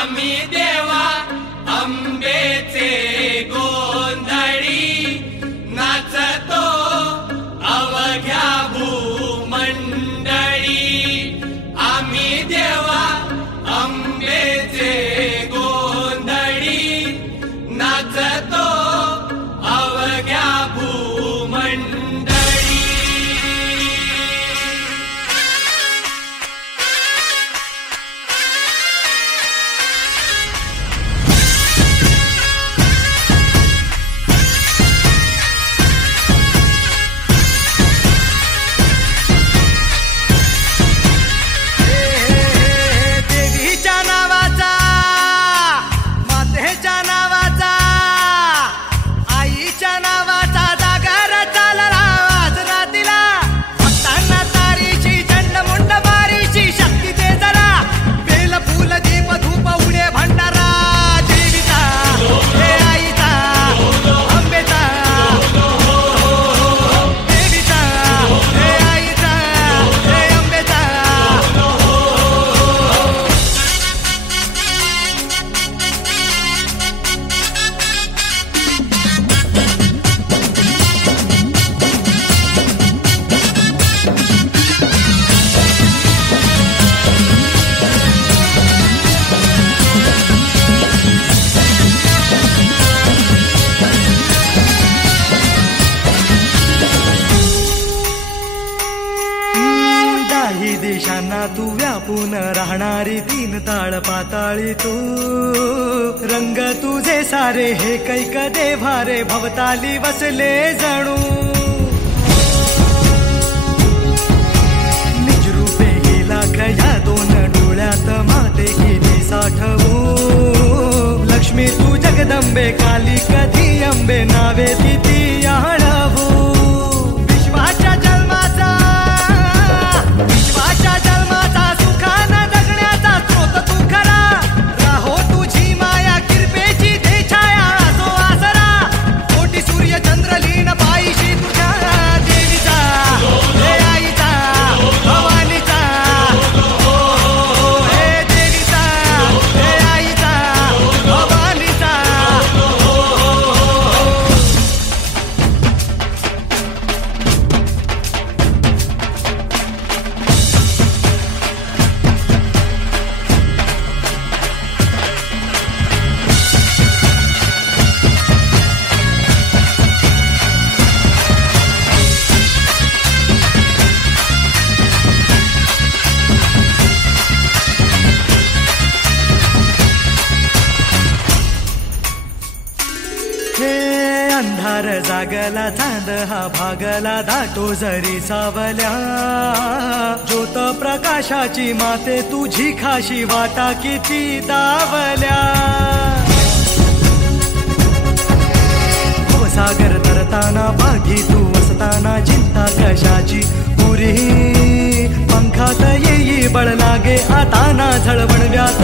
आम्ही देवा अंबेचे गोंधळी नाचतो अवघ्या भूमंडळी। आम्ही देवा अंबेचे गोंधळी नाचतो अवघ्या भूमंडळी। देशांना तू व्यापून राहणारी तीन ताळ पाताळी तू। रंग तुझे सारे हे कैक देव्हारे भवताली वसले जणू। निज रूपे गेला खया दोन डोळ्यात माते केली साठवू। लक्ष्मी तू जगदंबे काली कधी अंबे नावे तिथी आणवू। विश्वाच्या जन्माचा सुखानं जगण्याचा स्रोत तू खरा। राहो तुझी माया कृपेची दे छाया असो आसरा। कोटी सूर्य चंद्र लीन पायीशी तुझ्या देवीचा हे आईचा भवानीचा। हो हे देवीचा हे आईचा भवानीचा। अंधार जागला चांद हा भागला दाटो जरी सावल्या। ज्योत प्रकाशाची माते तुझी खाशी वाटा किती दावल्या। सागर तरताना बागी तू असताना चिंता कशाची पुरी। पंखात येई बळ लागे आता ना झळवण व्यात